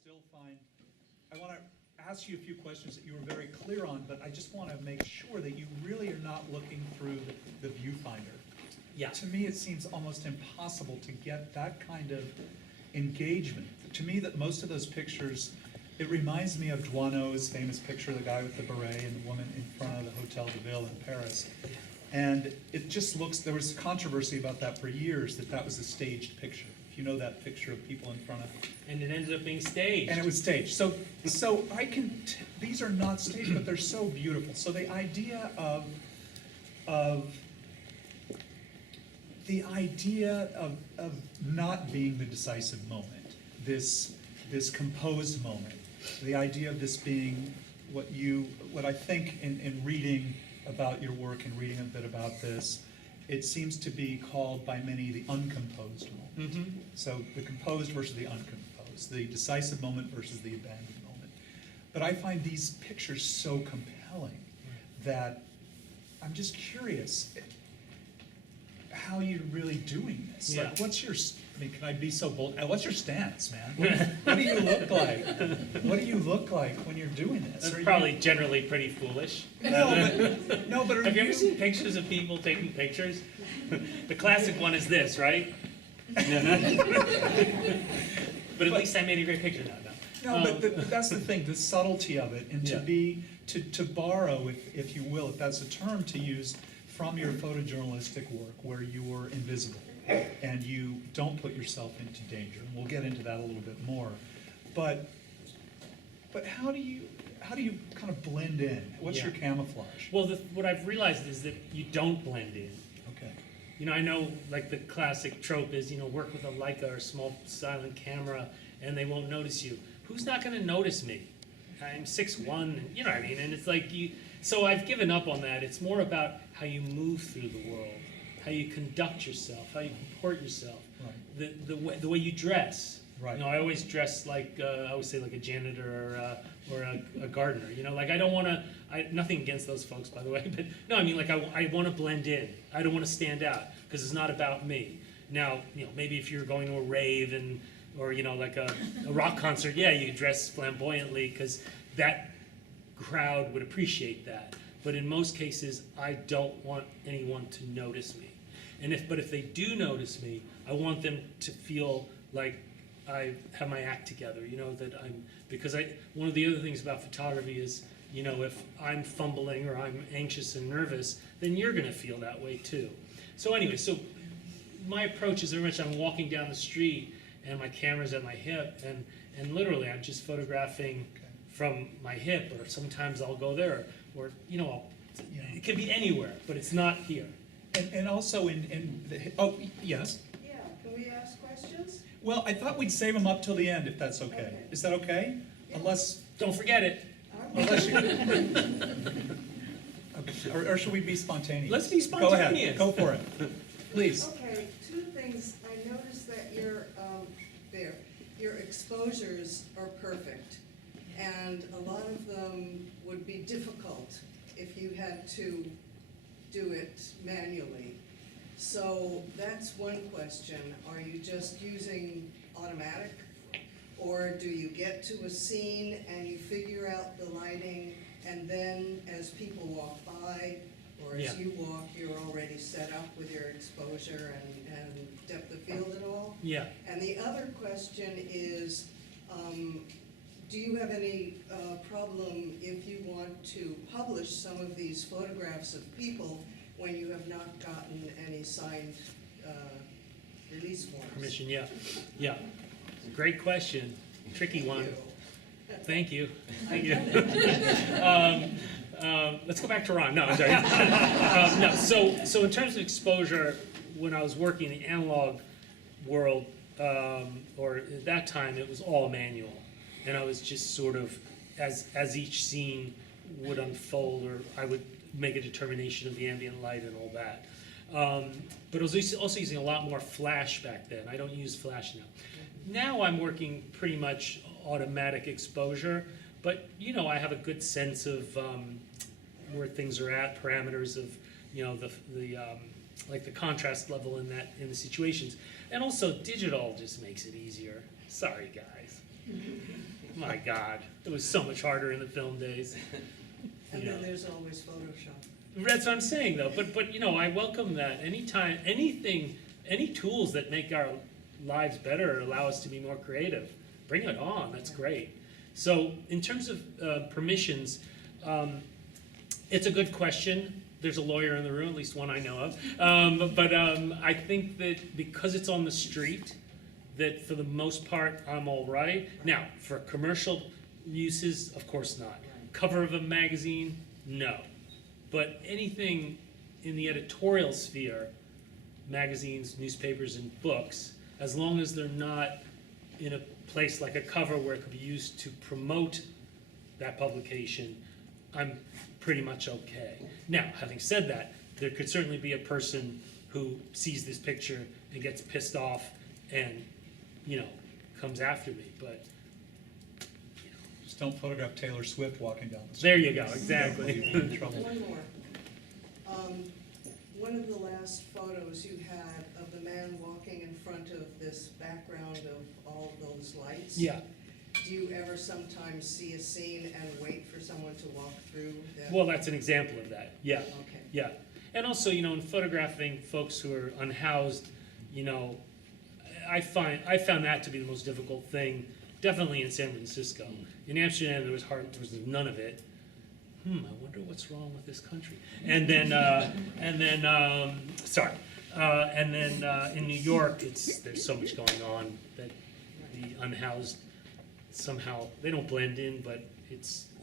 still find, I want to ask you a few questions that you were very clear on, but I just want to make sure that you really are not looking through the viewfinder. Yeah. To me, it seems almost impossible to get that kind of engagement. To me, that most of those pictures, it reminds me of Douaneau's famous picture, the guy with the beret and the woman in front of the Hotel de Ville in Paris. And it just looks, there was controversy about that for years, that was a staged picture. If you know that picture of people in front of it. And it ended up being staged. And it was staged. So I can, these are not staged, but they're so beautiful. So the idea of not being the decisive moment, this composed moment, the idea of this being what I think in reading about your work and reading a bit about this, it seems to be called by many the uncomposed moment. Mm-hmm. So the composed versus the uncomposed, the decisive moment versus the abandoned moment. But I find these pictures so compelling that I'm just curious how you're really doing this. Yeah. Like, can I be so bold? What's your stance, man? What do you look like? What do you look like when you're doing this? That's probably generally pretty foolish. No, but Have you ever seen pictures of people taking pictures? The classic one is this, right? But at least I made a great picture now. No, but that's the thing, the subtlety of it, and to borrow, if you will, if that's a term to use, from your photojournalistic work where you're invisible and you don't put yourself into danger. And we'll get into that a little bit more. But how do you kind of blend in? What's your camouflage? Well, what I've realized is that you don't blend in. Okay. You know, I know like the classic trope is, work with a Leica or small silent camera and they won't notice you. Who's not going to notice me? I'm 6'1", and you know what I mean? And it's like so I've given up on that. It's more about how you move through the world, how you conduct yourself, how you comport yourself, right. the way you dress. Right. I always dress like I always say like a janitor or a gardener. Like I don't want to. Nothing against those folks, by the way, but no, I mean like I want to blend in. I don't want to stand out because it's not about me. Now, maybe if you're going to a rave or like a rock concert, yeah, you dress flamboyantly because that crowd would appreciate that. But in most cases, I don't want anyone to notice me. But if they do notice me, I want them to feel like I have my act together. Because one of the other things about photography is, if I'm fumbling or I'm anxious and nervous, then you're going to feel that way too. So anyway, my approach is very much I'm walking down the street and my camera's at my hip, and literally I'm just photographing from my hip, or sometimes I'll go there, or it can be anywhere, but it's not here. And also yes. Yeah, can we ask questions? Well, I thought we'd save them up till the end, if that's okay. Okay. Is that okay? Yeah. Unless, Don't forget it. unless you. Okay. Or should we be spontaneous? Let's be spontaneous. Go ahead. Go for it. Please. Okay, two things. I noticed that your exposures are perfect, and a lot of them would be difficult if you had to do it manually. So that's one question. Are you just using automatic? Or do you get to a scene and you figure out the lighting, and then as people walk by, or as you walk, you're already set up with your exposure and depth of field and all? Yeah. And the other question is, do you have any problem if you want to publish some of these photographs of people when you have not gotten any signed release forms? Permission, yeah. Great question. Tricky one. Thank you. Thank you. Let's go back to Ron. No, I'm sorry. No. So in terms of exposure, when I was working in the analog world, or at that time, it was all manual, and I was just sort of as each scene would unfold, or I would make a determination of the ambient light and all that. But I was also using a lot more flash back then. I don't use flash now. Now I'm working pretty much automatic exposure, but I have a good sense of where things are at, parameters of like the contrast level in the situations, and also digital just makes it easier. Sorry guys. My God, it was so much harder in the film days. And You then know. there's always Photoshop. That's what I'm saying, though. But you know, I welcome that. Anytime, anything, any tools that make our lives better or allow us to be more creative, bring it on. That's great. So, in terms of permissions, it's a good question. There's a lawyer in the room, at least one I know of. I think that because it's on the street, that for the most part, I'm all right. Now, for commercial uses, of course not. Cover of a magazine, no. But anything in the editorial sphere, magazines, newspapers, and books, as long as they're not in a place like a cover where it could be used to promote that publication, I'm pretty much okay. Now, having said that, there could certainly be a person who sees this picture and gets pissed off and, you know, comes after me, but Just don't photograph Taylor Swift walking down the street. there you go, exactly. You'll be in trouble. One more. One of the last photos you had of the man walking in front of this background of all those lights. Yeah. Do you ever sometimes see a scene and wait for someone to walk through that? Well, that's an example of that, yeah. Okay. Yeah, and also, you know, in photographing folks who are unhoused, you know, I found that to be the most difficult thing, definitely in San Francisco. In Amsterdam, there was none of it. I wonder what's wrong with this country. And then, in New York, there's so much going on that the unhoused somehow, they don't blend in, but I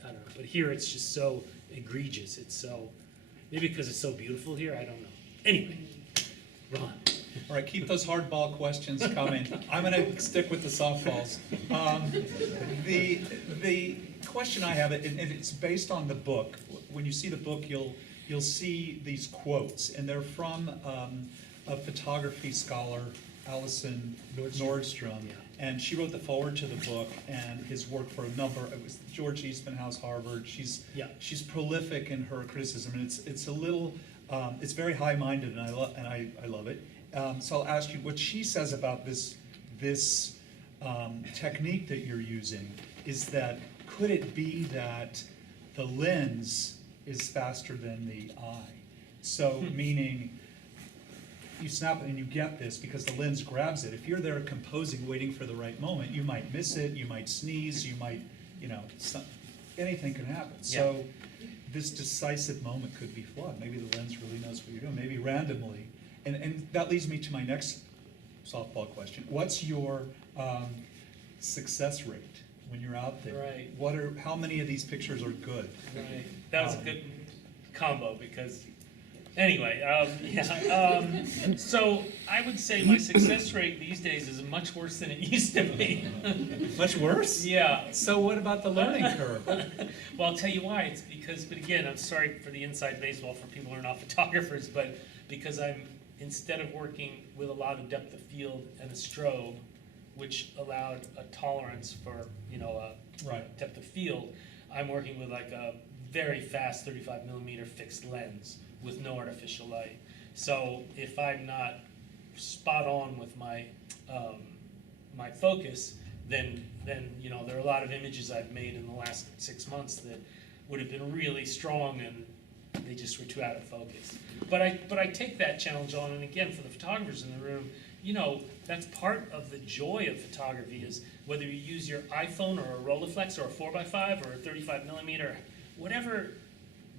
don't know. But here, it's just so egregious. It's so, maybe because it's so beautiful here, I don't know. Anyway, Ron. All right, keep those hardball questions coming. I'm gonna stick with the softballs. The question I have, and it's based on the book. When you see the book, you'll see these quotes, and they're from a photography scholar, Allison Nordstrom. Yeah. And she wrote the foreword to the book, and his work for a number, it was George Eastman House, Harvard. She's prolific in her criticism, and it's a little, it's very high-minded, and I love it. So I'll ask you what she says about this technique that you're using. Is that, could it be that the lens is faster than the eye? So meaning, you snap it and you get this because the lens grabs it. If you're there composing, waiting for the right moment, you might miss it, you might sneeze, you might, anything can happen. So this decisive moment could be flawed. Maybe the lens really knows what you're doing, maybe randomly. And that leads me to my next softball question. What's your success rate when you're out there? Right. How many of these pictures are good? Right. That was a good combo because, anyway, so I would say my success rate these days is much worse than it used to be. Much worse? Yeah. So what about the learning curve? Well, I'll tell you why. It's because, but again, I'm sorry for the inside baseball for people who are not photographers, but because instead of working with a lot of depth of field and a strobe, which allowed a tolerance for, Right. depth of field, I'm working with like a very fast 35 millimeter fixed lens with no artificial light. So if I'm not spot on with my my focus, then there are a lot of images I've made in the last 6 months that would have been really strong and they just were too out of focus. But I take that challenge on, and again, for the photographers in the room, that's part of the joy of photography is whether you use your iPhone or a Rolleiflex or a 4x5 or a 35 millimeter, whatever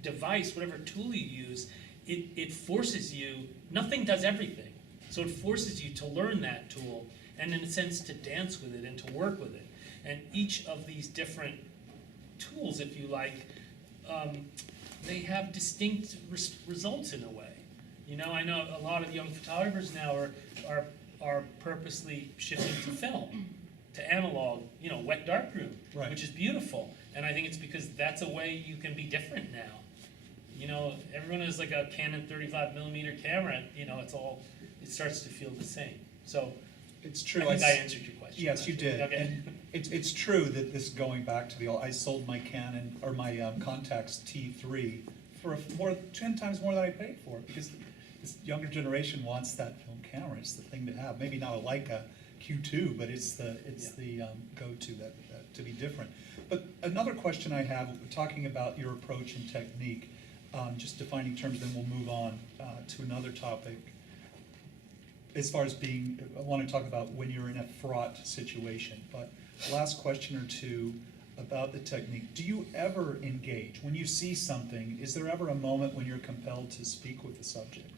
device, whatever tool you use, it forces you, nothing does everything. So it forces you to learn that tool and in a sense to dance with it and to work with it. And each of these different tools, if you like, they have distinct results in a way. I know a lot of young photographers now are purposely shifting to film, to analog, wet darkroom, Right. which is beautiful. And I think it's because that's a way you can be different now. Everyone has like a Canon 35 millimeter camera, it starts to feel the same. So It's true. I think I answered your question. Yes, you did. Okay. And it's true that this, going back to I sold my Canon, or my Contax T3 for 10 times more than I paid for it, because this younger generation wants that film camera. It's the thing to have. Maybe not a Leica Q2, but it's the go-to that to be different. But another question I have, talking about your approach and technique, just defining terms, then we'll move on to another topic. As far as being, I want to talk about when you're in a fraught situation. But last question or two about the technique. Do you ever engage? When you see something, is there ever a moment when you're compelled to speak with the subject?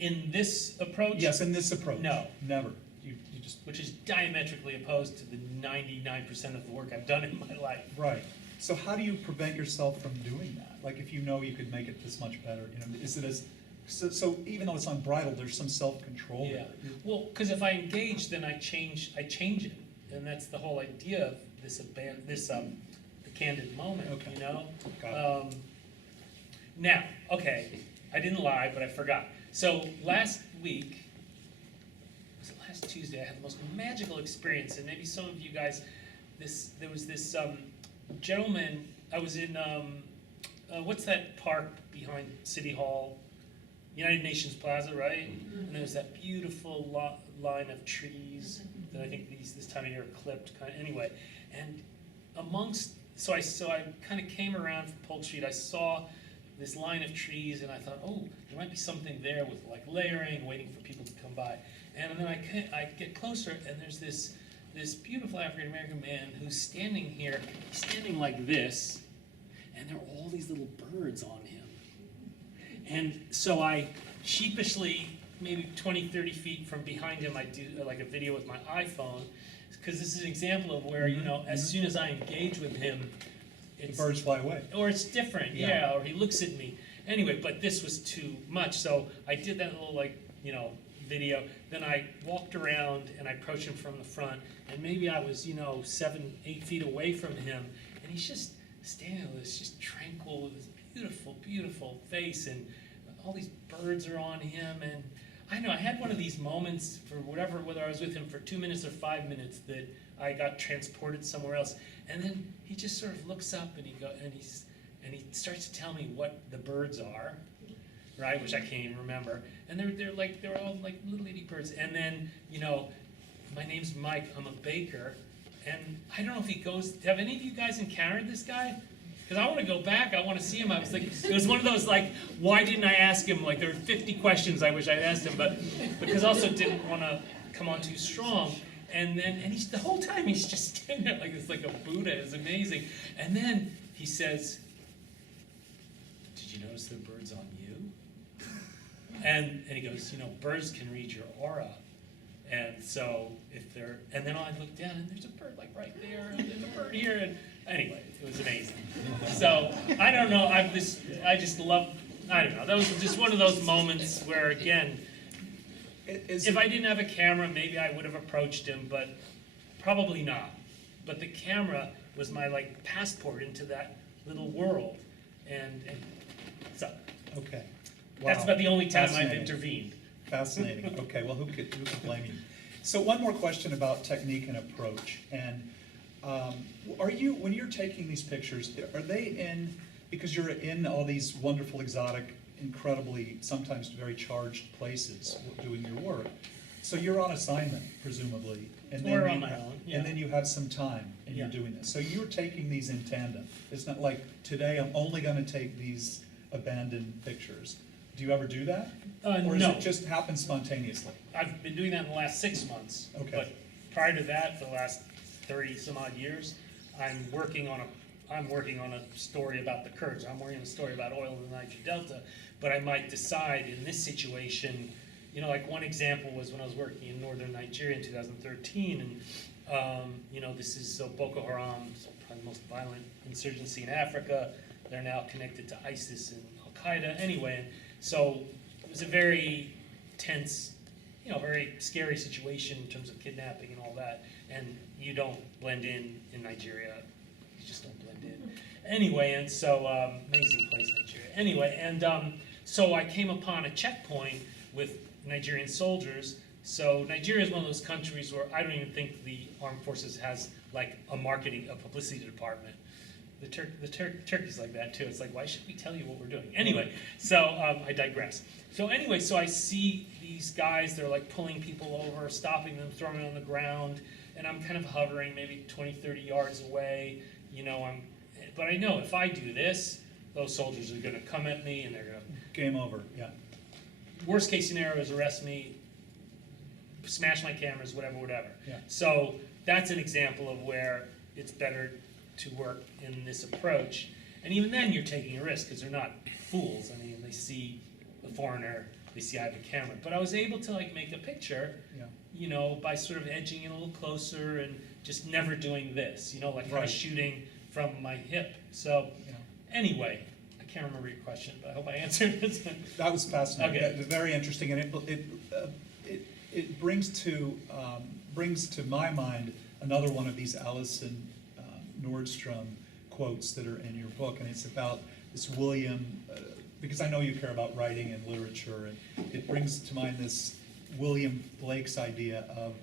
In this approach? Yes, in this approach. No. Never. You just, Which is diametrically opposed to the 99% of the work I've done in my life. right. So how do you prevent yourself from doing that? Like if you know you could make it this much better, you know, is it as, so even though it's unbridled, there's some self-control Yeah, there. well, because if I engage, then I change it, and that's the whole idea of the candid moment, Okay. you know? Got it. Now, okay, I didn't lie, but I forgot. So last week, was it last Tuesday, I had the most magical experience, and maybe some of you guys, there was this gentleman, I was in, what's that park behind City Hall? United Nations Plaza, right? And there's that beautiful line of trees that I think this time of year are clipped, anyway. And so I kind of came around from Polk Street, I saw this line of trees, and I thought, oh, there might be something there with like layering, waiting for people to come by. And then I get closer, and there's this beautiful African American man who's standing here, standing like this, and there are all these little birds on him. And so I sheepishly, maybe 20, 30 feet from behind him, I do like a video with my iPhone, because this is an example of where, you know, as soon as I engage with him, The birds fly away. or it's different, Yeah. or he looks at me. Anyway, but this was too much, so I did that little, like, you know, video. Then I walked around and I approached him from the front, and maybe I was, you know, 7, 8 feet away from him, and he's just standing there with this just tranquil, with this beautiful, beautiful face, and all these birds are on him, and I know I had one of these moments for whether I was with him for 2 minutes or 5 minutes, that I got transported somewhere else, and then he just sort of looks up and he starts to tell me what the birds are, right? Which I can't even remember, and they're all like little itty birds, and then, you know, my name's Mike, I'm a baker, and I don't know if he goes. Have any of you guys encountered this guy? Because I want to go back, I want to see him. I was like, it was one of those like, why didn't I ask him? Like there were 50 questions I wish I'd asked him, but because I also didn't want to come on too strong. And he's the whole time he's just standing there like it's like a Buddha. It's amazing. And then he says, "Did you notice there are birds on you?" And he goes, you know, birds can read your aura. And so and then I look down and there's a bird like right there, and there's a bird here, and anyway, it was amazing. So I don't know, I just love, I don't know, that was just one of those moments where, again, if I didn't have a camera, maybe I would have approached him, but probably not. But the camera was my like passport into that little world, and so Okay. that's Wow. about the only time I've Fascinating. intervened. Fascinating. Okay, well, who could blame you? So one more question about technique and approach. And when you're taking these pictures, are they in, because you're in all these wonderful, exotic, incredibly, sometimes very charged places doing your work, so you're on assignment, presumably. And Or you on my have- own, yeah. And then you have some time, and you're Yeah. doing this. So you're taking these in tandem. It's not like, today I'm only gonna take these abandoned pictures. Do you ever do that? Or does No. it just happen spontaneously? I've been doing that in the last 6 months. Okay. But prior to that, for the last 30 some odd years, I'm working on a story about the Kurds. I'm working on a story about oil in the Niger Delta. But I might decide in this situation, you know, like one example was when I was working in northern Nigeria in 2013, and you know, this is Boko Haram, probably the most violent insurgency in Africa. They're now connected to ISIS and Al Qaeda. Anyway, and so it was a very tense, you know, very scary situation in terms of kidnapping and all that. And you don't blend in Nigeria. You just don't blend in. Anyway, and so, amazing place, Nigeria. Anyway, and so I came upon a checkpoint with Nigerian soldiers. So Nigeria is one of those countries where I don't even think the armed forces has like a publicity department. turkey's like that too. It's like, why should we tell you what we're doing? Anyway, so I digress. So anyway, so I see these guys, they're like pulling people over, stopping them, throwing them on the ground, and I'm kind of hovering maybe 20, 30 yards away. But I know if I do this, those soldiers are gonna come at me and they're gonna, Game over, yeah. worst case scenario is arrest me, smash my cameras, whatever. Yeah. So that's an example of where it's better to work in this approach. And even then, you're taking a risk because they're not fools. I mean, they see the foreigner, they see I have a camera. But I was able to like make a picture, Yeah. by sort of edging it a little closer and just never doing this, like kind Right. of shooting from my hip. So Yeah. anyway, I can't remember your question, but I hope I answered it. That was fascinating. Okay. That was very interesting, and it brings to my mind another one of these Allison Nordstrom quotes that are in your book, and it's about this William, because I know you care about writing and literature, and it brings to mind this William Blake's idea of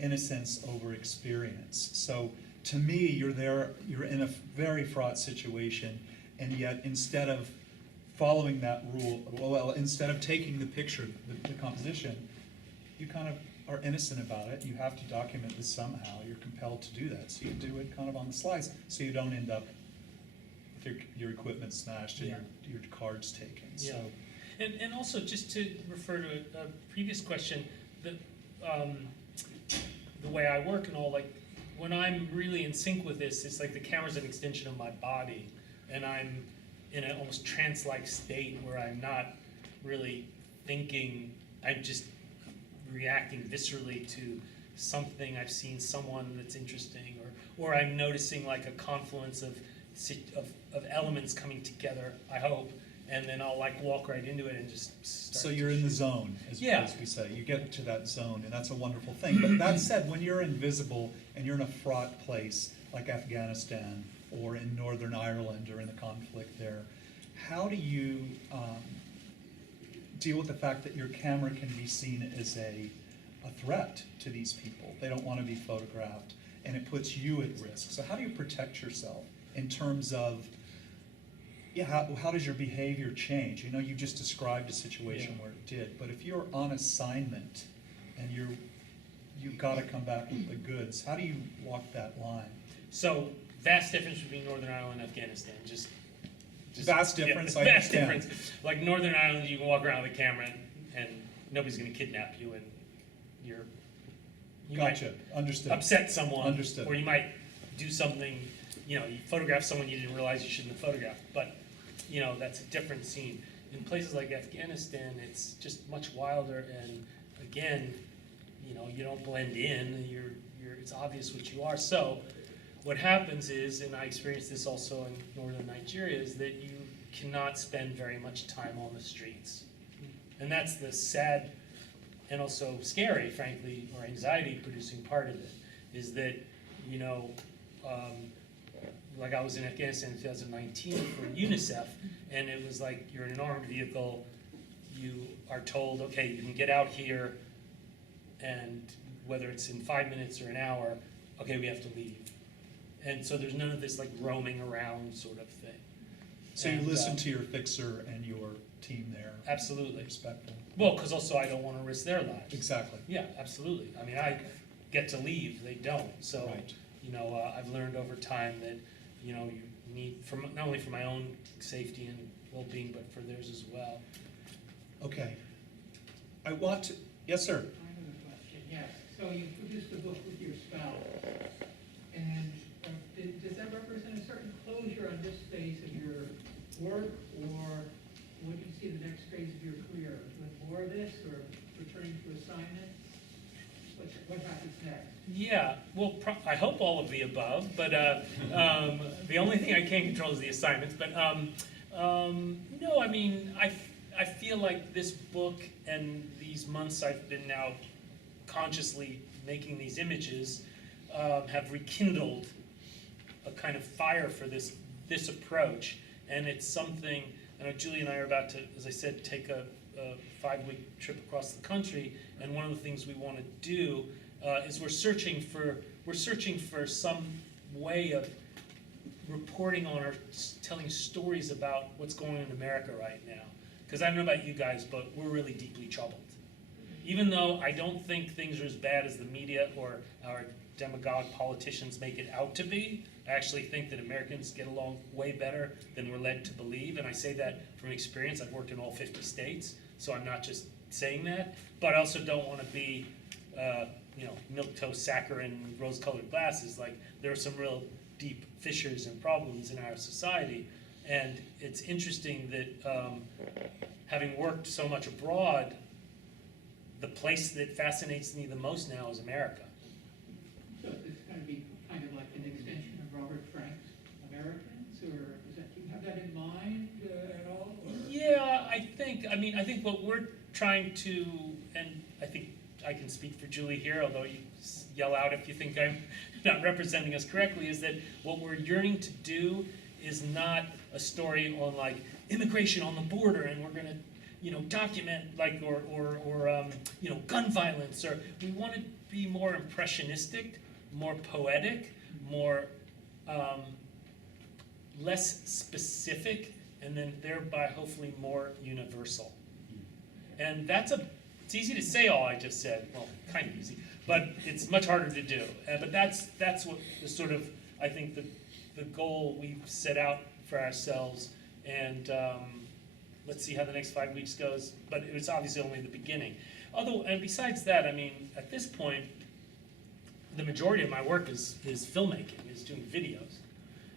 innocence over experience. So to me, you're in a very fraught situation, and yet instead of following that rule, well, instead of taking the picture, the composition, you kind of are innocent about it. You have to document this somehow. You're compelled to do that. So you do it kind of on the slides, so you don't end up with your equipment smashed and Yeah. your cards taken. Yeah. So And also, just to refer to a previous question, the way I work and all, like, when I'm really in sync with this, it's like the camera's an extension of my body, and I'm in an almost trance-like state where I'm not really thinking, I'm just reacting viscerally to something I've seen, someone that's interesting, or I'm noticing like a confluence of elements coming together, I hope, and then I'll like walk right into it and just start. So you're in the zone, as Yeah. we say. You get to that zone, and that's a wonderful thing. But that said, when you're invisible and you're in a fraught place like Afghanistan or in Northern Ireland during the conflict there, how do you deal with the fact that your camera can be seen as a threat to these people? They don't want to be photographed, and it puts you at risk. So how do you protect yourself in terms of, how does your behavior change? You just described a situation Yeah. where it did, but if you're on assignment and you've got to come back with the goods, how do you walk that line? So, vast difference between Northern Ireland and Afghanistan, just Vast difference, I vast understand. difference. Like Northern Ireland, you can walk around with a camera and nobody's gonna kidnap you, and you might Gotcha, understood. upset someone. Understood. Or you might do something, you photograph someone you didn't realize you shouldn't have photographed, but, that's a different scene. In places like Afghanistan, it's just much wilder, and again, you don't blend in, it's obvious what you are. So, what happens is, and I experienced this also in northern Nigeria, is that you cannot spend very much time on the streets. And that's the sad and also scary, frankly, or anxiety-producing part of it, is that, like I was in Afghanistan in 2019 for UNICEF, and it was like you're in an armed vehicle, you are told, okay, you can get out here, and whether it's in 5 minutes or an hour, okay, we have to leave. And so there's none of this like roaming around sort of thing. So you And, listen to your fixer and your team there. Absolutely. Respectful. Well, because also I don't want to risk their lives. Exactly. Yeah, absolutely. I mean, I get to leave, they don't. So, Right. I've learned over time that, you need, not only for my own safety and well-being, but for theirs as well. Okay. I want to, yes, sir. I have a question, yes. So you produced a book with your spouse, and does that represent a certain closure on this phase of your work, or what do you see the next phase of your career? With more of this, or returning to assignment? What happens next? Yeah, well, I hope all of the above, but the only thing I can't control is the assignments. But no, I mean, I feel like this book and these months I've been now consciously making these images have rekindled a kind of fire for this approach, and it's something. I know Julie and I are about to, as I said, take a 5-week trip across the country, and one of the things we want to do is we're searching for some way of reporting on or telling stories about what's going on in America right now. Because I don't know about you guys, but we're really deeply troubled. Even though I don't think things are as bad as the media or our demagogue politicians make it out to be, I actually think that Americans get along way better than we're led to believe. And I say that from experience. I've worked in all 50 states, so I'm not just saying that. But I also don't want to be, milk toast saccharine, rose-colored glasses. Like, there are some real deep fissures and problems in our society. And it's interesting that having worked so much abroad, the place that fascinates me the most now is America. So it's going to be kind of like an extension of Robert Frank's Americans, or do you have that in mind at all? Or? Yeah, I think what we're trying to, and I think I can speak for Julie here, although you yell out if you think I'm not representing us correctly, is that what we're yearning to do is not a story on like immigration on the border and we're gonna, document like, or gun violence, or we want to be more impressionistic, more poetic, more, less specific, and then thereby hopefully more universal. And it's easy to say all I just said, well, kind of easy, but it's much harder to do. But that's what the sort of, I think, the goal we've set out for ourselves, and let's see how the next 5 weeks goes, but it was obviously only the beginning. Although, and besides that, I mean, at this point, the majority of my work is filmmaking, is doing videos.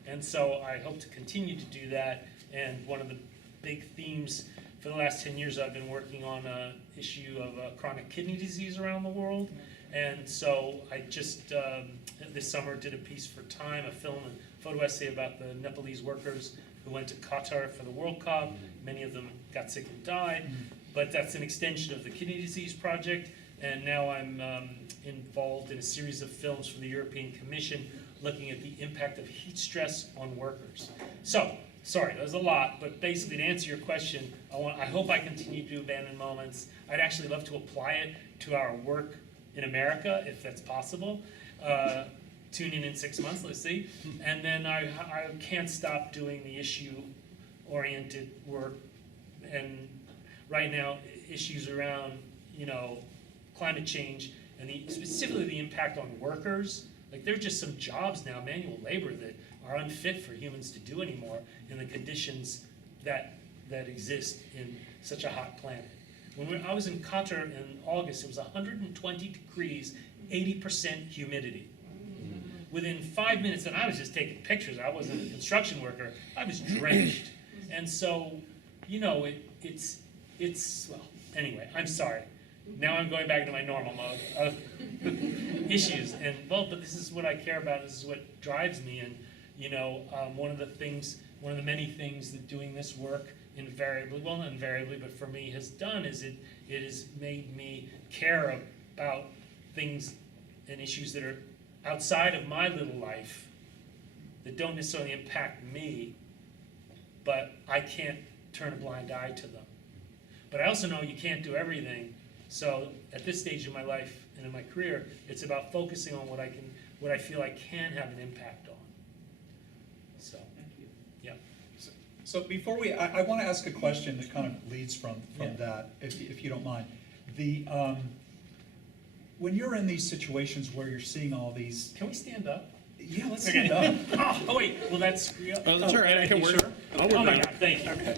And so I hope to continue to do that, and one of the big themes for the last 10 years, I've been working on an issue of chronic kidney disease around the world. And so I just, this summer, did a piece for Time, a film and photo essay about the Nepalese workers who went to Qatar for the World Cup. Many of them got sick and died. But that's an extension of the kidney disease project. And now I'm involved in a series of films for the European Commission looking at the impact of heat stress on workers. So, sorry, that was a lot, but basically to answer your question, I hope I continue to do Abandoned Moments. I'd actually love to apply it to our work in America, if that's possible. Tune in 6 months, let's see. And then I can't stop doing the issue-oriented work. And right now, issues around, climate change and specifically the impact on workers. Like, there's just some jobs now, manual labor, that are unfit for humans to do anymore in the conditions that exist in such a hot planet. I was in Qatar in August, it was 120 degrees, 80% humidity. Within 5 minutes, and I was just taking pictures, I wasn't a construction worker, I was drenched. And so, it's well, anyway, I'm sorry. Now I'm going back to my normal mode of issues. And, but this is what I care about, this is what drives me. And, one of the many things that doing this work invariably, well, not invariably, but for me has done is it has made me care about things and issues that are outside of my little life that don't necessarily impact me, but I can't turn a blind eye to them. But I also know you can't do everything, so at this stage in my life and in my career, it's about focusing on what I feel I can have an impact on. So, Thank you. yeah. So before I want to ask a question that kind of leads from Yeah. that, if you don't mind. When you're in these situations where you're seeing all these, Can we stand up? yeah, let's Okay. stand up. Oh, wait, will that screw up? Oh, that's all right, I can You work. sure? I'll work Oh my on it. God, thank you. Okay.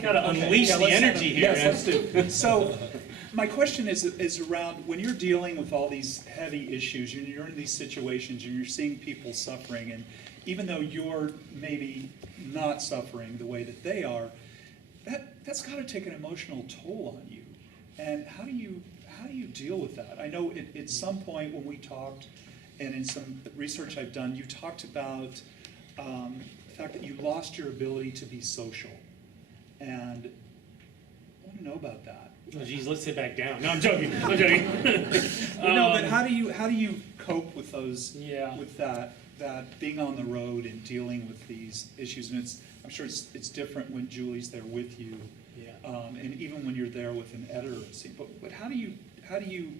Gotta unleash the let's stand energy up. here. Yes, let's do. So, my question is around when you're dealing with all these heavy issues, you're in these situations and you're seeing people suffering, and even though you're maybe not suffering the way that they are, that's got to take an emotional toll on you. And how do you deal with that? I know at some point when we talked, and in some research I've done, you talked about the fact that you lost your ability to be social. And I want to know about that. Oh geez, let's sit back down. No, I'm joking, I'm joking. No, but how do you cope with those, Yeah. with that being on the road and dealing with these issues? And I'm sure it's different when Julie's there with you. Yeah. And even when you're there with an editor, but how do you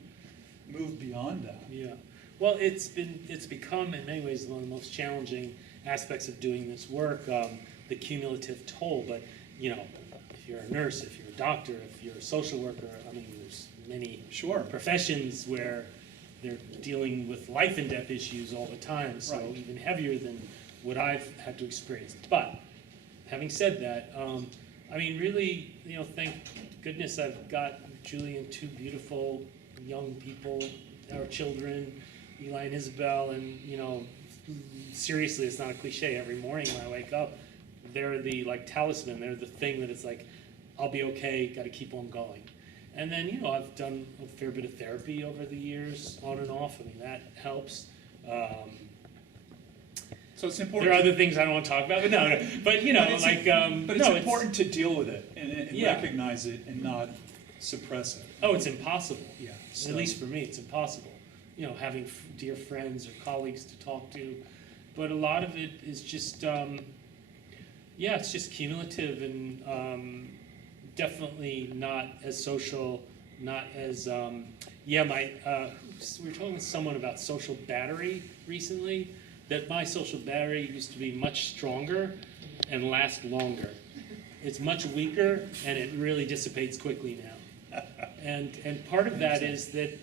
move beyond that? Yeah. Well, it's become in many ways one of the most challenging aspects of doing this work, the cumulative toll. But you know, if you're a nurse, if you're a doctor, if you're a social worker, I mean, there's many Sure. professions where they're dealing with life and death issues all the time, so Right. even heavier than what I've had to experience. But having said that, I mean, really, you know, thank goodness I've got Julie and two beautiful young people, our children, Eli and Isabel, and you know, seriously, it's not a cliche. Every morning when I wake up, they're the like talisman. They're the thing that it's like, I'll be okay. Got to keep on going. And then you know, I've done a fair bit of therapy over the years, on and off. I mean, that helps. So it's There important. are other things I don't want to talk about, but no. But you know, But it's- like, But it's no, important to deal with it and Yeah. recognize it and not suppress it. Oh, it's impossible. Yeah. At So- least for me, it's impossible. You know, having dear friends or colleagues to talk to, but a lot of it is just, yeah, it's just cumulative and definitely not as social, not as, yeah. We were talking with someone about social battery recently. That my social battery used to be much stronger and last longer. It's much weaker and it really dissipates quickly now. And part of that is that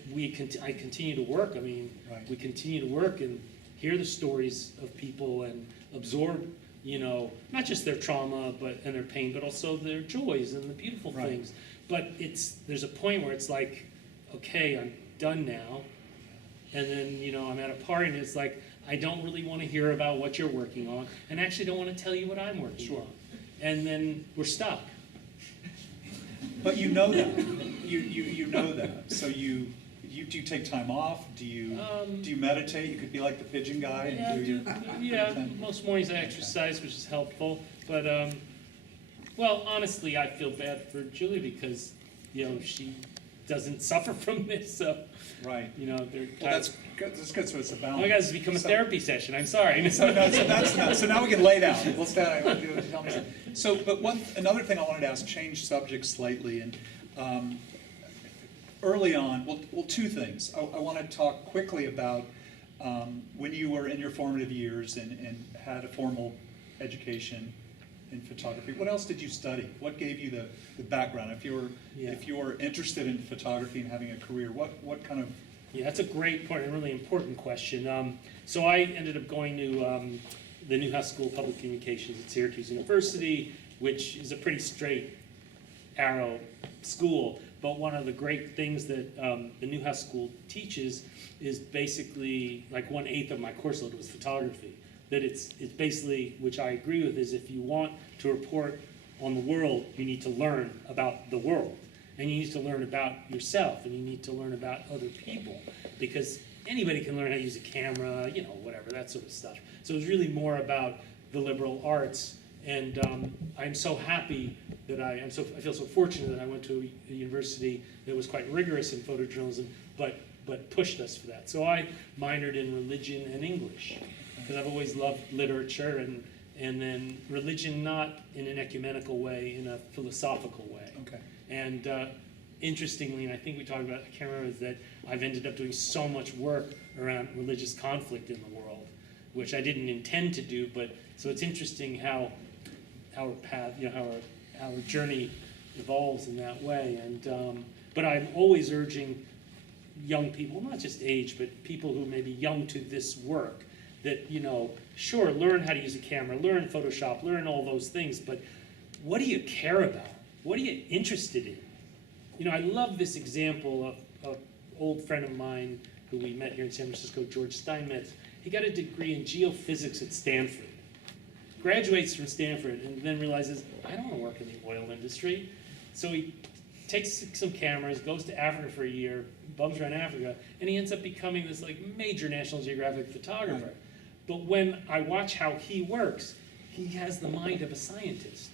I continue to work. I mean, Right. we continue to work and hear the stories of people and absorb, you know, not just their trauma and their pain, but also their joys and the beautiful Right. things. But there's a point where it's like, okay, I'm done now. And then, you know, I'm at a party and it's like, I don't really want to hear about what you're working on, and actually don't want to tell you what I'm working Sure. on. And then we're stuck. But you know that. You know that. So do you take time off? Do you meditate? You could be like the pigeon guy Yeah, and do your yeah, thing. most mornings I exercise, which is helpful. But, well, honestly, I feel bad for Julie because, you know, she doesn't suffer from this, so, Right. you know, they're Well, that's good. That's good. So it's a balance. Oh my God, it's become a So- therapy session, I'm sorry. So, no, so that's not, so now we can lay down. Let's tell me. So, but another thing I wanted to ask, change subjects slightly, and early on, well, two things. I want to talk quickly about when you were in your formative years and had a formal education in photography. What else did you study? What gave you the background? If you were interested in photography and having a career, what kind of? Yeah, that's a great point, a really important question. So I ended up going to the Newhouse School of Public Communications at Syracuse University, which is a pretty straight arrow school. But one of the great things that the Newhouse School teaches is basically like 1/8 of my course load was photography. That it's basically, which I agree with, is if you want to report on the world, you need to learn about the world. And you need to learn about yourself, and you need to learn about other people, because anybody can learn how to use a camera, you know, whatever, that sort of stuff. So it was really more about the liberal arts, and I'm so happy that I feel so fortunate that I went to a university that was quite rigorous in photojournalism, but pushed us for that. So I minored in religion and English, because I've always loved literature, and then religion not in an ecumenical way, in a philosophical way. Okay. And interestingly, and I think we talked about, I can't remember, that I've ended up doing so much work around religious conflict in the world, which I didn't intend to do, but so it's interesting how our path, you know, how our journey evolves in that way. And but I'm always urging young people, not just age, but people who may be young to this work, that, you know, sure, learn how to use a camera, learn Photoshop, learn all those things, but what do you care about? What are you interested in? You know, I love this example of an old friend of mine who we met here in San Francisco, George Steinmetz. He got a degree in geophysics at Stanford, graduates from Stanford, and then realizes, I don't want to work in the oil industry. So he takes some cameras, goes to Africa for a year, bums around Africa, and he ends up becoming this like major National Geographic photographer. Right. But when I watch how he works, he has the mind of a scientist.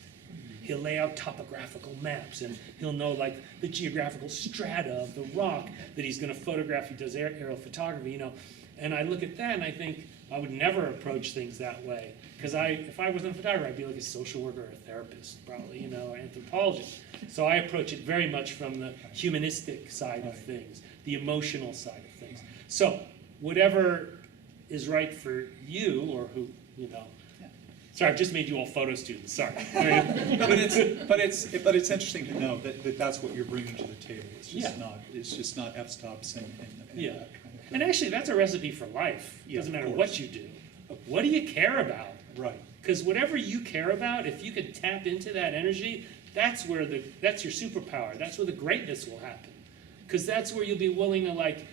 He'll lay out topographical maps, and he'll know like the geographical strata of the rock that he's going to photograph. He does aerial photography, you know. And I look at that and I think I would never approach things that way, because if I wasn't a photographer, I'd be like a social worker or a therapist, probably, you know, anthropologist. So I approach it very much from the humanistic side of things, the emotional side of things. So whatever is right for you, or who, you know. Sorry, I've just made you all photo students, sorry. No, but it's interesting to know that that's what you're bringing to the table. It's just not f-stops and Yeah. that kind of thing. And actually, that's a recipe for life. Yeah, Doesn't of matter course. what you do. What do you care about? Right. Because whatever you care about, if you can tap into that energy, that's your superpower. That's where the greatness will happen. Because that's where you'll be willing to like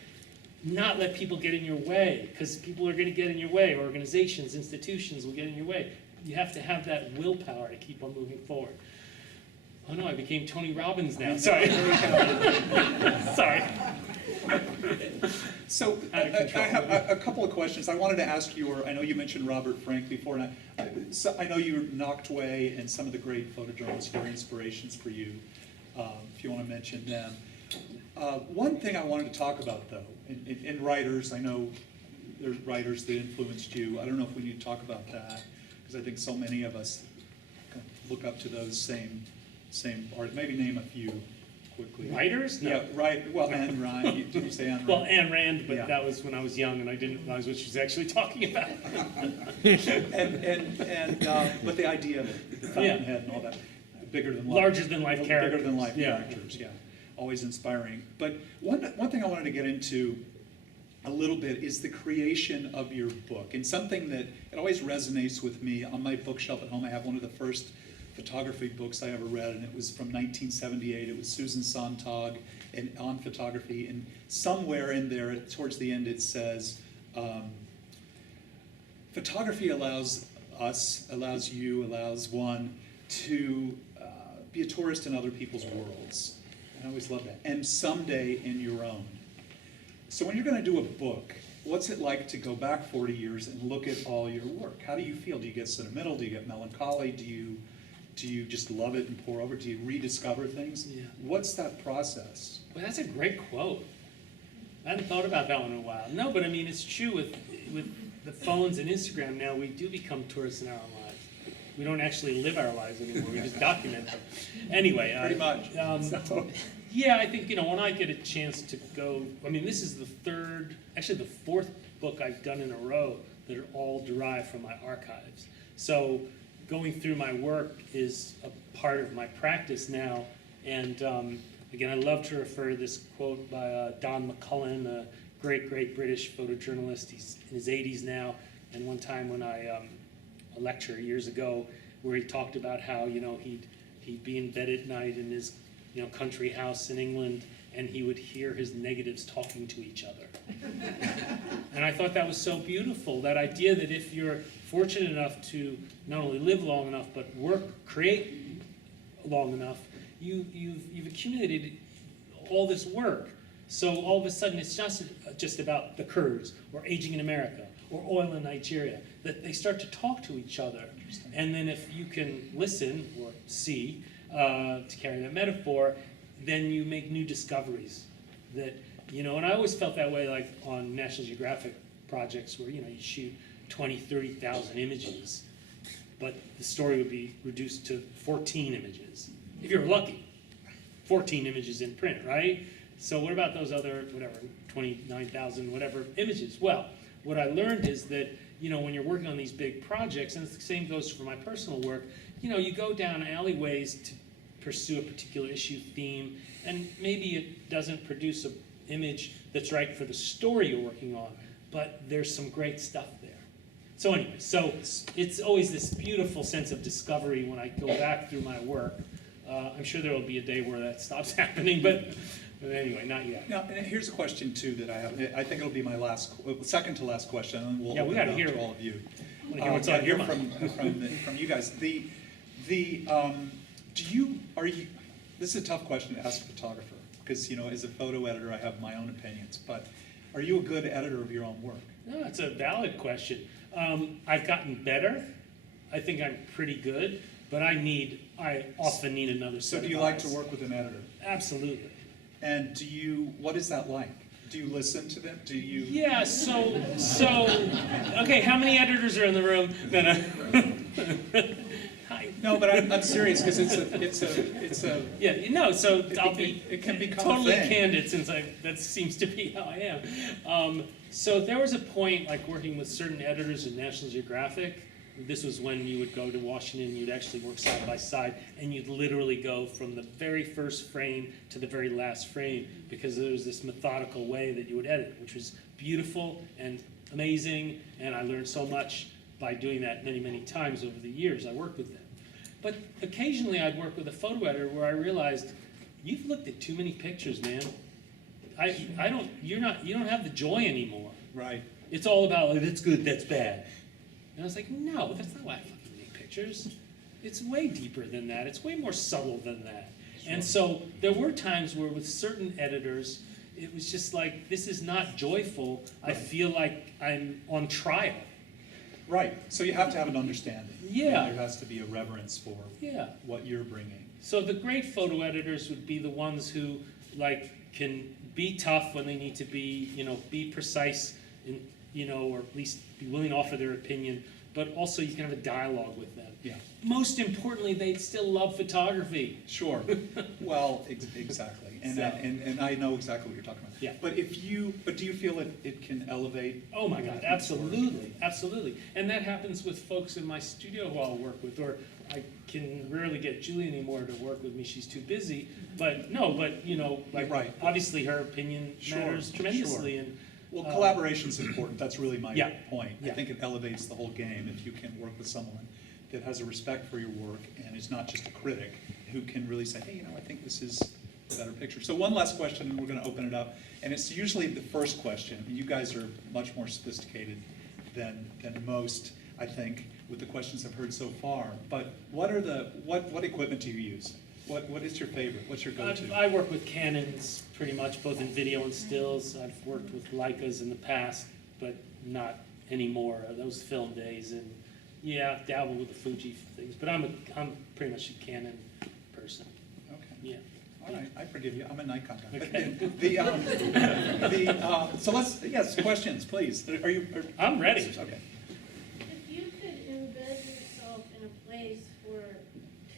not let people get in your way. Because people are going to get in your way. Organizations, institutions will get in your way. You have to have that willpower to keep on moving forward. Oh no, I became Tony Robbins now. Sorry. Sorry. So Out of I control. have a couple of questions. I wanted to ask you, I know you mentioned Robert Frank before, and I know you knocked away and some of the great photojournalists were inspirations for you, if you want to mention them. One thing I wanted to talk about, though, in writers, I know there's writers that influenced you. I don't know if we need to talk about that, because I think so many of us kind of look up to those same art. Maybe name a few quickly. Writers? No. Yeah, right. Well, Ayn Rand. Did you say Ayn Rand? Well, Ayn Rand, but Yeah. that was when I was young and I didn't realize what she was actually talking about. But the idea of it, the fountainhead and all that, bigger than life. Larger than life characters. Bigger than life Yeah. characters, yeah. Always inspiring. But one thing I wanted to get into a little bit is the creation of your book. And something that it always resonates with me. On my bookshelf at home, I have one of the first photography books I ever read, and it was from 1978. It was Susan Sontag and on photography, and somewhere in there, towards the end, it says, photography allows one to be a tourist in other people's worlds. And I always love that. And someday in your own. So when you're going to do a book, what's it like to go back 40 years and look at all your work? How do you feel? Do you get sentimental? Do you get melancholy? Do you just love it and pour over? Do you rediscover things? Yeah. What's that process? Well, that's a great quote. I hadn't thought about that one in a while. No, but I mean, it's true with the phones and Instagram now, we do become tourists in our own lives. We don't actually live our lives anymore, we just document them. Anyway. Pretty much. So- Yeah, I think, when I get a chance to go, I mean, this is the fourth book I've done in a row that are all derived from my archives. So going through my work is a part of my practice now. And again, I love to refer to this quote by Don McCullen, a great British photojournalist. He's in his 80s now. And one time when a lecture years ago where he talked about how, he'd be in bed at night in his country house in England, and he would hear his negatives talking to each other. And I thought that was so beautiful, that idea that if you're fortunate enough to not only live long enough, but create long enough, you've accumulated all this work. So all of a sudden, it's just about the Kurds, or aging in America, or oil in Nigeria, that they start to talk to each other. And then if you can listen, or see, to carry that metaphor, then you make new discoveries that, and I always felt that way, like on National Geographic projects where, you shoot 20, 30,000 images, but the story would be reduced to 14 images. If you're lucky, 14 images in print, right? So what about those other, 29,000 whatever images? Well, what I learned is that, when you're working on these big projects, and the same goes for my personal work, you go down alleyways to pursue a particular issue theme, and maybe it doesn't produce an image that's right for the story you're working on, but there's some great stuff there. So anyway, it's always this beautiful sense of discovery when I go back through my work. I'm sure there will be a day where that stops happening, but anyway, not yet. Now, and here's a question too that I have. I think it'll be my second to last question, and we'll Yeah, we open gotta it up hear to all of you. I wanna hear what's on your mind. From you guys. This is a tough question to ask a photographer, because as a photo editor, I have my own opinions. But are you a good editor of your own work? No, it's a valid question. I've gotten better. I think I'm pretty good, but I often need another set So do of you like to eyes. work with an editor? Absolutely. And what is that like? Do you listen to them? Do you? Yeah, okay, how many editors are in the room? No. No, but I'm serious, because it's a, Yeah, so I'll be it can become a totally thing. candid, since that seems to be how I am. So there was a point, like working with certain editors at National Geographic. This was when you would go to Washington, you'd actually work side by side, and you'd literally go from the very first frame to the very last frame, because there was this methodical way that you would edit, which was beautiful and amazing, and I learned so much by doing that many, many times over the years I worked with them. But occasionally I'd work with a photo editor where I realized, you've looked at too many pictures, man. You don't have the joy anymore. Right. It's all about, like, that's good, that's bad. And I was like, no, that's not why I fucking make pictures. It's way deeper than that. It's way more subtle than that. Sure. And so there were times where with certain editors, it was just like, this is not joyful. I feel like I'm on trial. Right, so you have to have an understanding. Yeah. And there has to be a reverence for Yeah. what you're bringing. So the great photo editors would be the ones who, like, can be tough when they need to be, be precise, and, or at least be willing to offer their opinion, but also you can have a dialogue with them. Yeah. Most importantly, they still love photography. Sure. Well, exactly. And, So- and I know exactly what you're talking about. Yeah. But do you feel it can elevate? Oh my God, absolutely, absolutely. And that happens with folks in my studio who I'll work with, or I can rarely get Julie anymore to work with me, she's too busy. But no, like, Right. obviously her opinion Sure, matters tremendously. sure. And Well, collaboration's important. That's really my Yeah. point. I Yeah. think it elevates the whole game if you can work with someone that has a respect for your work and is not just a critic, who can really say, hey, I think this is a better picture. So one last question, and we're going to open it up. And it's usually the first question. You guys are much more sophisticated than most, I think, with the questions I've heard so far. But what equipment do you use? What is your favorite? What's your go-to? I work with Canons pretty much, both in video and stills. I've worked with Leicas in the past, but not anymore. Those film days, and yeah, dabble with the Fuji things. But I'm pretty much a Canon person. Okay. Yeah. All right, I forgive you. I'm a Nikon guy. Okay. So yes, questions, please. Are you? I'm ready. Okay. If you could embed yourself in a place for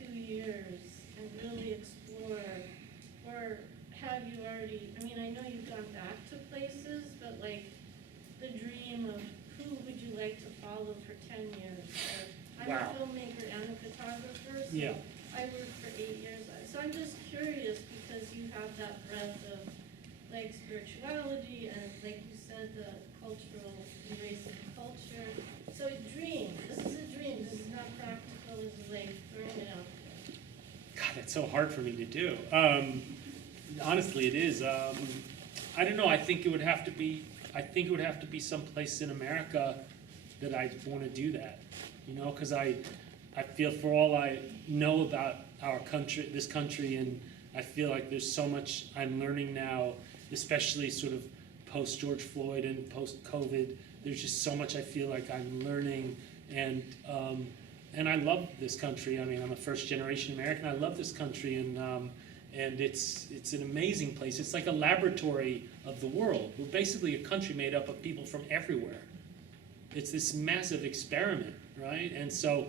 2 years and really explore, or have you already, I know you've gone back to places, but like the dream of who would you like to follow for 10 years? I'm Wow. a filmmaker and a photographer, so Yeah. I worked for 8 years. So I'm just curious because you have that breadth of like spirituality and like you said, the cultural embracing culture. So a dream, this is a dream, this is not practical, this is like throwing it out there. God, that's so hard for me to do. Honestly, it is. I don't know. I think it would have to be someplace in America that I want to do that. Because I feel, for all I know about our country, this country, and I feel like there's so much I'm learning now, especially sort of post George Floyd and post COVID. There's just so much I feel like I'm learning, and I love this country. I'm a first generation American. I love this country, and it's an amazing place. It's like a laboratory of the world. We're basically a country made up of people from everywhere. It's this massive experiment, right? And so,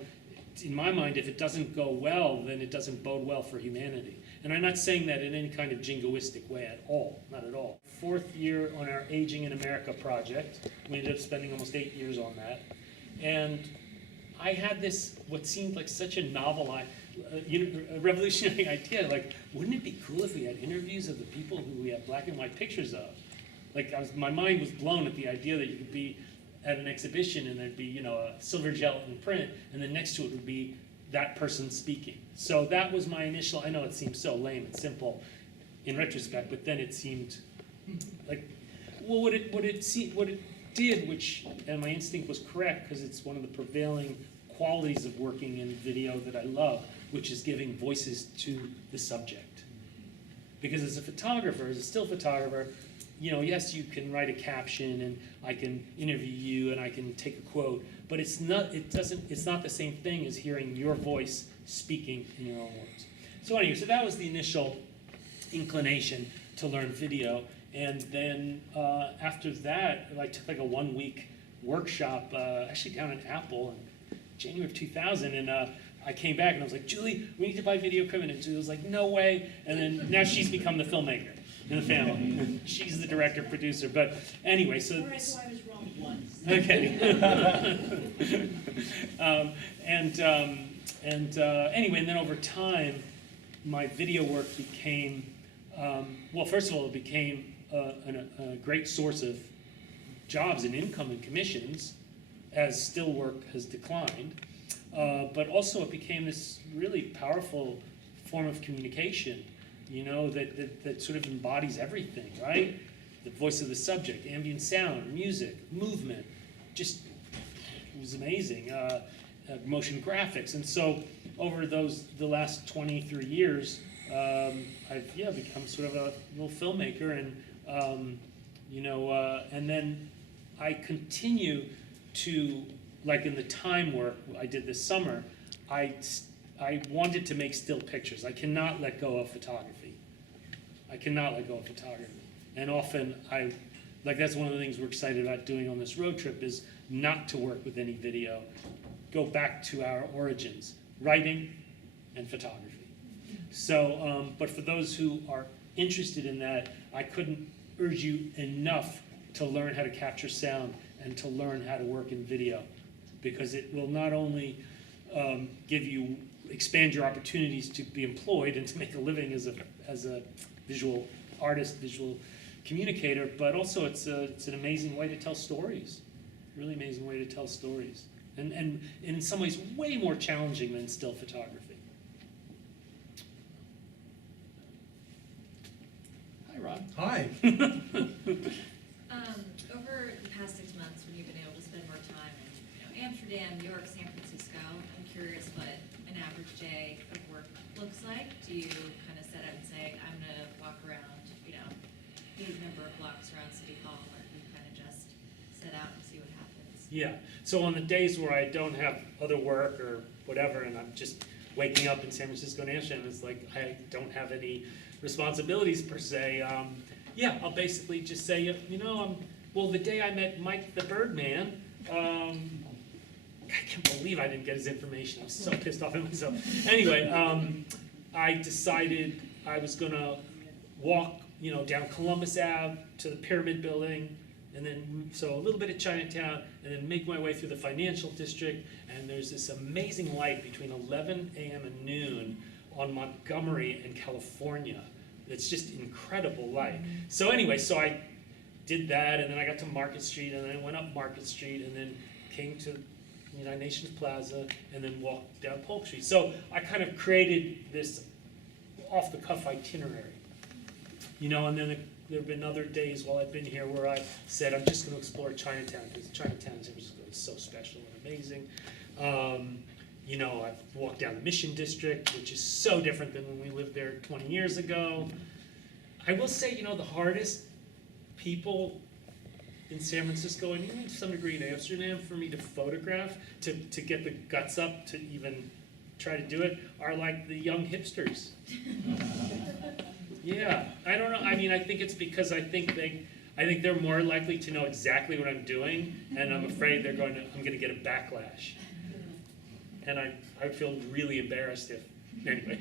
in my mind, if it doesn't go well, then it doesn't bode well for humanity. And I'm not saying that in any kind of jingoistic way at all, not at all. 4th year on our Aging in America project. We ended up spending almost 8 years on that. And I had this, what seemed like such a novel, a revolutionary idea. Like, wouldn't it be cool if we had interviews of the people who we have black and white pictures of? Like, my mind was blown at the idea that you could be at an exhibition and there'd be, a silver gelatin print, and then next to it would be that person speaking. So that was my initial, I know it seems so lame and simple in retrospect, but then it seemed like, well, what it did, which, and my instinct was correct, because it's one of the prevailing qualities of working in video that I love, which is giving voices to the subject. Because as a photographer, as a still photographer, yes, you can write a caption and I can interview you and I can take a quote, but it's not the same thing as hearing your voice speaking in your own words. So anyway, so that was the initial inclination to learn video. And then after that, I took like a 1-week workshop, actually down in Apple in January of 2000, and I came back and I was like, Julie, we need to buy video equipment. And Julie was like, no way. And then now she's become the filmmaker in the family. She's the director, producer. But anyway, so. All right, so I was wrong once. Okay. Anyway, and then over time, my video work became, well, first of all, it became a great source of jobs and income and commissions as still work has declined. But also it became this really powerful form of communication, you know, that sort of embodies everything, right? The voice of the subject, ambient sound, music, movement, just, it was amazing. Motion graphics. And so over the last 23 years, I've become sort of a little filmmaker, and and then I continue to, like in the time work I did this summer, I wanted to make still pictures. I cannot let go of photography. I cannot let go of photography. And often that's one of the things we're excited about doing on this road trip, is not to work with any video. Go back to our origins, writing and photography. So, but for those who are interested in that, I couldn't urge you enough to learn how to capture sound and to learn how to work in video, because it will not only expand your opportunities to be employed and to make a living as a visual artist, visual communicator, but also it's an amazing way to tell stories, really amazing way to tell stories, and in some ways way more challenging than still photography. Hi, Rod. Hi. Over the past 6 months, when you've been able to spend more time in Amsterdam, New York, San Francisco, I'm curious what an average day of work looks like. Do you kind of set out and say, I'm going to walk around, these number of blocks around City Hall, or do you kind of just set out and see what happens? Yeah, so on the days where I don't have other work or whatever, and I'm just waking up in San Francisco and Amsterdam, it's like I don't have any responsibilities per se. I'll basically just say, the day I met Mike the Birdman, I can't believe I didn't get his information. I was so pissed off at myself. Anyway, I decided I was gonna walk, down Columbus Ave to the Pyramid Building, and then so a little bit of Chinatown, and then make my way through the financial district. And there's this amazing light between 11 a.m. and noon on Montgomery and California. It's just incredible light. So anyway, so I did that, and then I got to Market Street, and then I went up Market Street, and then came to United Nations Plaza, and then walked down Polk Street. So I kind of created this off-the-cuff itinerary, and then there have been other days while I've been here where I said I'm just going to explore Chinatown, because Chinatown in San Francisco is so special and amazing. I've walked down the Mission District, which is so different than when we lived there 20 years ago. I will say, the hardest people in San Francisco, and even to some degree in Amsterdam, for me to photograph, to get the guts up to even try to do it, are like the young hipsters. Yeah, I don't know. I mean, I think it's because I think they're more likely to know exactly what I'm doing, and I'm afraid I'm going to get a backlash. And I feel really embarrassed if, anyway.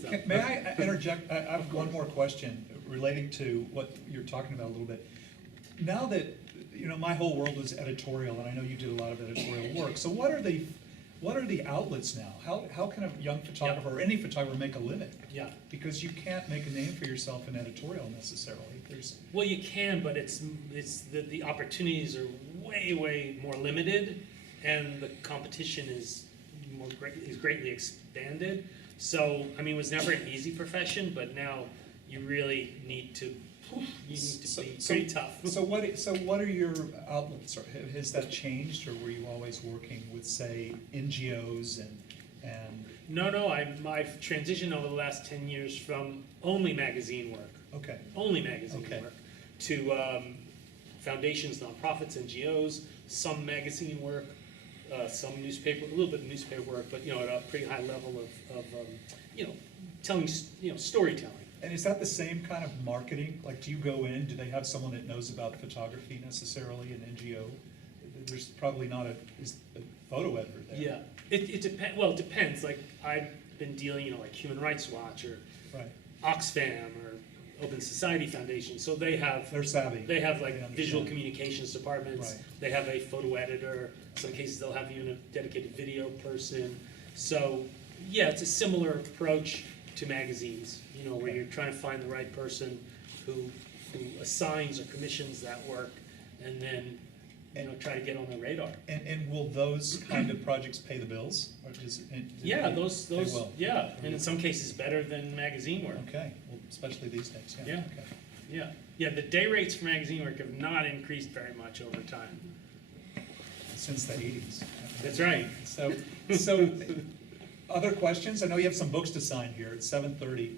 So. May I interject? I have one more question relating to what you're talking about a little bit. Now that, my whole world is editorial, and I know you did a lot of editorial work, so what are the outlets now? How can a young photographer or any photographer make a living? Yeah. Because you can't make a name for yourself in editorial necessarily. Well, you can, but it's the opportunities are way more limited, and the competition is greatly expanded. So, it was never an easy profession, but now you really need to be pretty tough. So what are your outlets? Has that changed, or were you always working with, say, NGOs and? No, I've transitioned over the last 10 years from only magazine work. Okay. Only magazine Okay. work to foundations, nonprofits, NGOs, some magazine work, some newspaper, a little bit of newspaper work, but at a pretty high level of telling, storytelling. And is that the same kind of marketing? Like, do you go in, do they have someone that knows about photography necessarily, an NGO there's probably not a photo editor there. Yeah, it depends, well, it depends, like, I've been dealing, like Human Rights Watch, or Right, Oxfam, or Open Society Foundation, so they have, they're savvy. they have like understand. visual communications departments, Right. they have a photo editor, some cases they'll have even a dedicated video person. So, yeah, it's a similar approach to magazines, where you're trying to find the right person who assigns or commissions that work, and then, try to get on the radar. And will those kind of projects pay the bills? Or does it- Yeah, those, They will. yeah, and in some cases better than magazine work. Okay, well, especially these days, yeah. Yeah. Okay. Yeah, the day rates for magazine work have not increased very much over time. Since the 80s. That's right. So, other questions? I know you have some books to sign here. It's 7:30.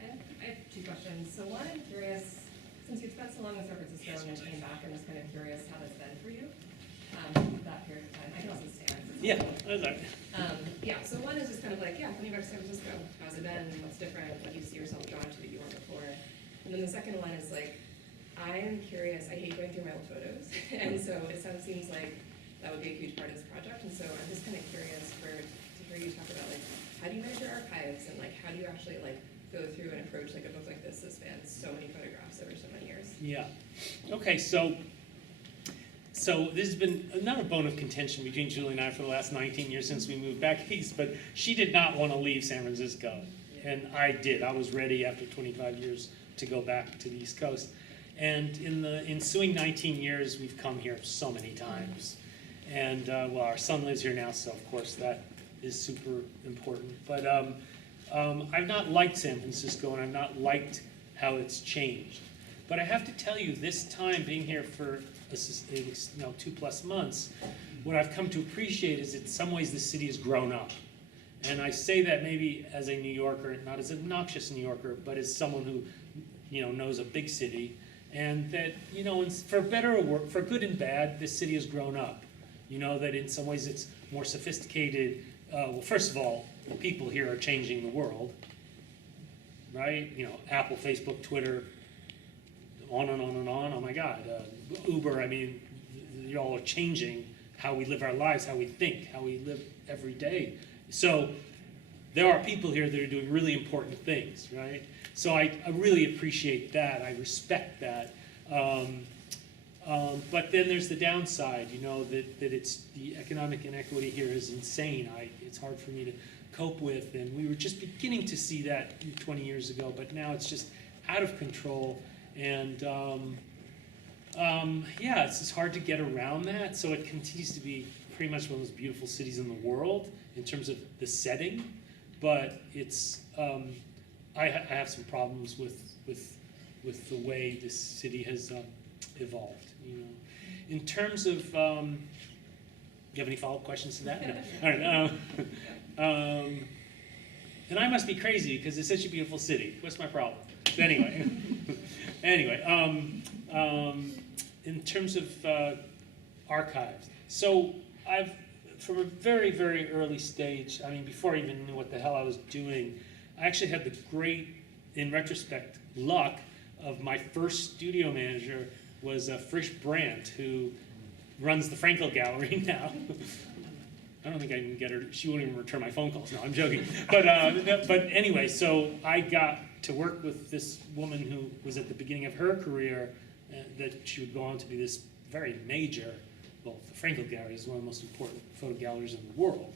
I have two questions. So one, I'm curious, since you've spent so long in San Francisco and then came back, I'm just kind of curious how that's been for you, that period of time. I can also stay on. Yeah, that's right. Yeah, so one is just kind of like, yeah, coming back to San Francisco, how's it been, what's different, what do you see yourself drawn to that you weren't before? And then the second one is like, I am curious, I hate going through my old photos, and so it seems like that would be a huge part of this project, and so I'm just kind of curious to hear you talk about like, how do you manage your archives, and like, how do you actually like go through and approach like a book like this that spans so many photographs over so many years? Yeah. Okay, so this has been another bone of contention between Julie and I for the last 19 years since we moved back east, but she did not want to leave San Francisco, and I did. I was ready after 25 years to go back to the East Coast. And in the ensuing 19 years, we've come here so many times. And, well, our son lives here now, so of course that is super important. But I've not liked San Francisco, and I've not liked how it's changed. But I have to tell you, this time being here for 2+ months, what I've come to appreciate is in some ways the city has grown up. And I say that maybe as a New Yorker, not as an obnoxious New Yorker, but as someone who knows a big city. And that, for better or worse, for good and bad, this city has grown up. That in some ways it's more sophisticated. Well, first of all, the people here are changing the world, right? Apple, Facebook, Twitter, on and on and on. Oh my God, Uber. I mean, y'all are changing how we live our lives, how we think, how we live every day. So there are people here that are doing really important things, right? So I really appreciate that. I respect that. But then there's the downside, that it's the economic inequity here is insane. It's hard for me to cope with, and we were just beginning to see that 20 years ago, but now it's just out of control. And yeah, it's just hard to get around that. So it continues to be pretty much one of those beautiful cities in the world in terms of the setting, but it's I have some problems with the way this city has evolved. In terms of, do you have any follow-up questions to that? No. All right. And I must be crazy because it's such a beautiful city. What's my problem? So anyway, in terms of archives, so from a very, very early stage, I mean, before I even knew what the hell I was doing, I actually had the great, in retrospect, luck of my first studio manager was Frisch Brandt, who runs the Frankel Gallery now. I don't think I can get her, she won't even return my phone calls. No, I'm joking. But anyway, so I got to work with this woman who was at the beginning of her career, that she would go on to be this very major, well, the Frankel Gallery is one of the most important photo galleries in the world.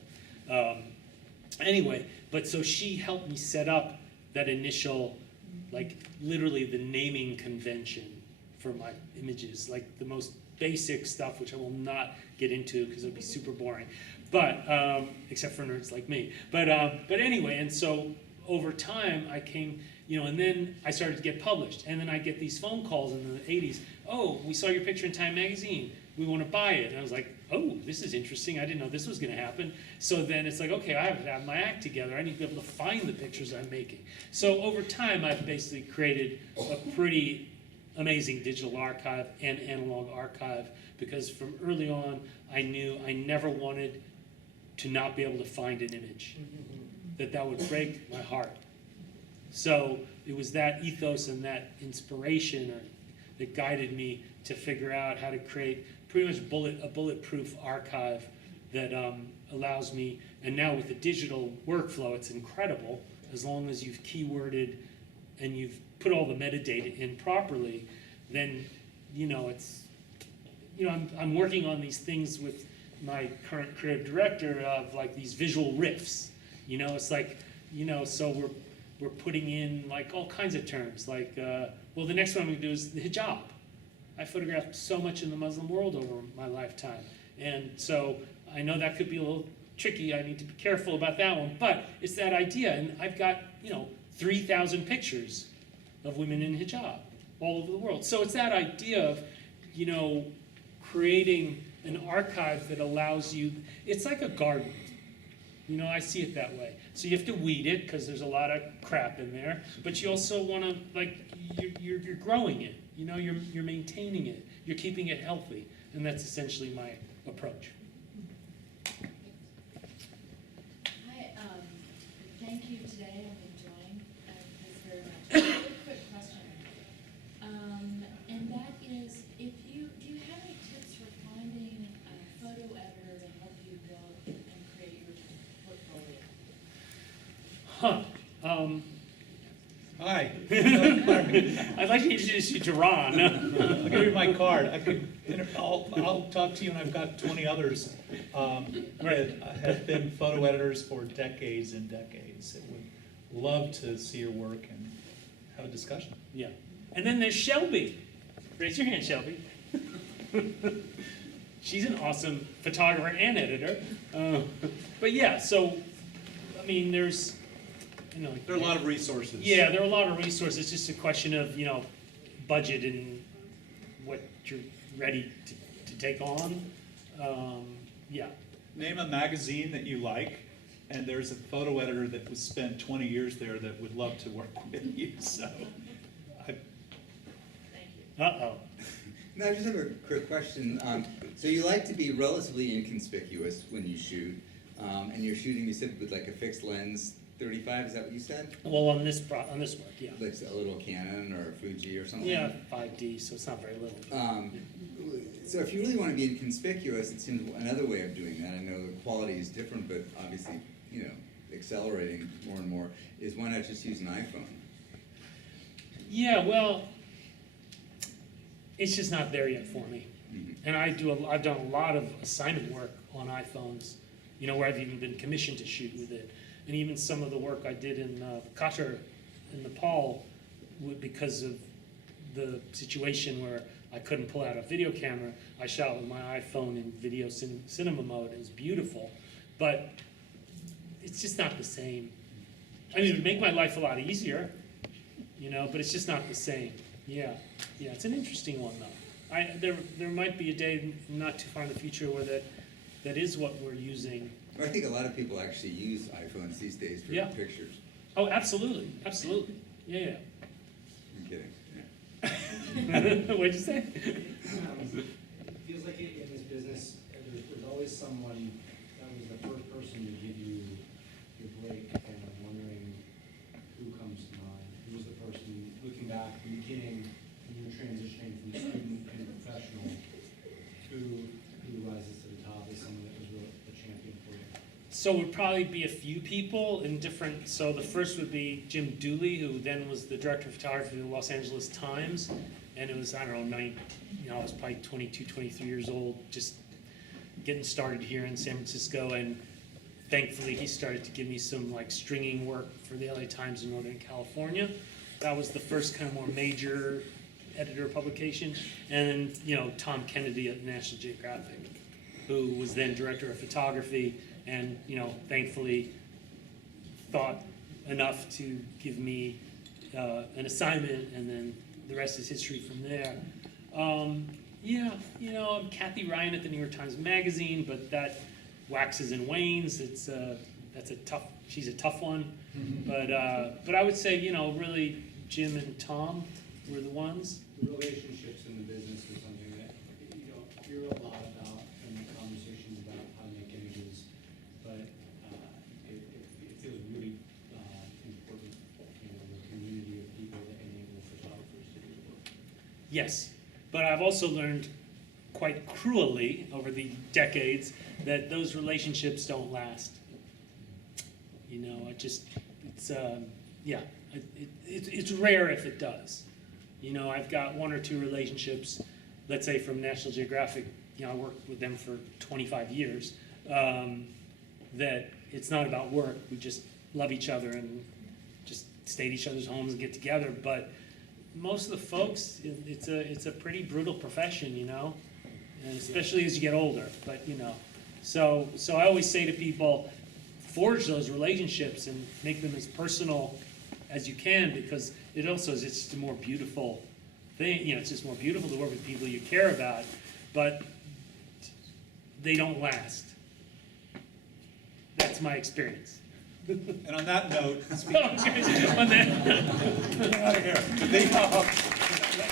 Anyway, but so she helped me set up that initial, like literally the naming convention for my images, like the most basic stuff, which I will not get into because it would be super boring, but except for nerds like me. But anyway, and so over time I came, and then I started to get published, and then I get these phone calls in the 80s. Oh, we saw your picture in Time Magazine. We want to buy it. And I was like, oh, this is interesting. I didn't know this was going to happen. So then it's like, okay, I have to have my act together. I need to be able to find the pictures I'm making. So over time, I've basically created a pretty amazing digital archive and analog archive, because from early on, I knew I never wanted to not be able to find an image, that would break my heart. So it was that ethos and that inspiration that guided me to figure out how to create pretty much a bulletproof archive that allows me, and now with the digital workflow, it's incredible, as long as you've keyworded and you've put all the metadata in properly, then, it's, I'm working on these things with my current creative director of like these visual riffs, it's like, so we're putting in like all kinds of terms, like, well, the next one I'm gonna do is the hijab. I photographed so much in the Muslim world over my lifetime, and so I know that could be a little tricky. I need to be careful about that one, but it's that idea, and I've got 3,000 pictures of women in hijab all over the world. So it's that idea of creating an archive that allows you. It's like a garden. I see it that way. So you have to weed it because there's a lot of crap in there, but you also want to you're growing it. You're maintaining it. You're keeping it healthy, and that's essentially my approach. Hi, thank you today. I'm enjoying this very much. I have a quick question, and that is, do you have any tips for finding a photo editor to help you build and create your portfolio? Hi. I'd like to introduce you to Ron. I'll give you my card. I'll talk to you, and I've got 20 others that have been photo editors for decades and decades. That would love to see your work and have a discussion. Yeah. And then there's Shelby. Raise your hand, Shelby. She's an awesome photographer and editor. But yeah, so, I mean, there's, There are a lot of resources. yeah, there are a lot of resources. It's just a question of, budget and what you're ready to take on. Yeah. Name a magazine that you like, and there's a photo editor that was spent 20 years there that would love to work with you. So, Uh-oh. No, I just have a quick question. So you like to be relatively inconspicuous when you shoot, and you're shooting, you said, with like a fixed lens, 35, is that what you said? Well, on this work, yeah. Like a little Canon or Fuji or something? Yeah, 5D, so it's not very little. So if you really want to be inconspicuous, it seems another way of doing that, I know the quality is different, but obviously, accelerating more and more, is why not just use an iPhone? Yeah, well, it's just not there yet for me. Mm-hmm. And I've done a lot of assignment work on iPhones, where I've even been commissioned to shoot with it. And even some of the work I did in Qatar, in Nepal, because of the situation where I couldn't pull out a video camera, I shot with my iPhone in video cinema mode. It was beautiful, but it's just not the same. I mean, it would make my life a lot easier, but it's just not the same. Yeah, it's an interesting one though. There might be a day not too far in the future where that is what we're using. I think a lot of people actually use iPhones these days for Yeah. pictures. Oh, absolutely. Yeah. I'm kidding. Yeah. What'd you say? It feels like in this business, there's always someone that was the first person to give you your break, and I'm wondering who comes to mind. Who was the person, looking back from the beginning, when you were transitioning from student and professional, who rises to the top as someone that was really a champion for you? So it would probably be a few people in different, so the first would be Jim Dooley, who then was the director of photography of the Los Angeles Times. And it was, I don't know, I was probably 22, 23 years old, just getting started here in San Francisco. And thankfully he started to give me some like stringing work for the LA Times in Northern California. That was the first kind of more major editor publication. And then, Tom Kennedy at National Geographic, who was then director of photography, and thankfully thought enough to give me an assignment, and then the rest is history from there. Kathy Ryan at the New York Times Magazine, but that waxes and wanes. She's a tough one. But I would say, really Jim and Tom were the ones. The relationships in the business is something that you don't hear a lot about in the conversations about how to make images, but it feels really important, the community of people that enable photographers to do the work. Yes, But I've also learned quite cruelly over the decades that those relationships don't last. You know, it's rare if it does. You know, I've got one or two relationships, let's say from National Geographic, you know, I worked with them for 25 years, that it's not about work, we just love each other and just stay at each other's homes and get together, but most of the folks, it's a pretty brutal profession, you know, and especially as you get older, but you know. So I always say to people, forge those relationships and make them as personal as you can, because it also is just a more beautiful thing, you know, it's just more beautiful to work with people you care about, but they don't last. That's my experience. And on that note, Okay, on that- get out of here.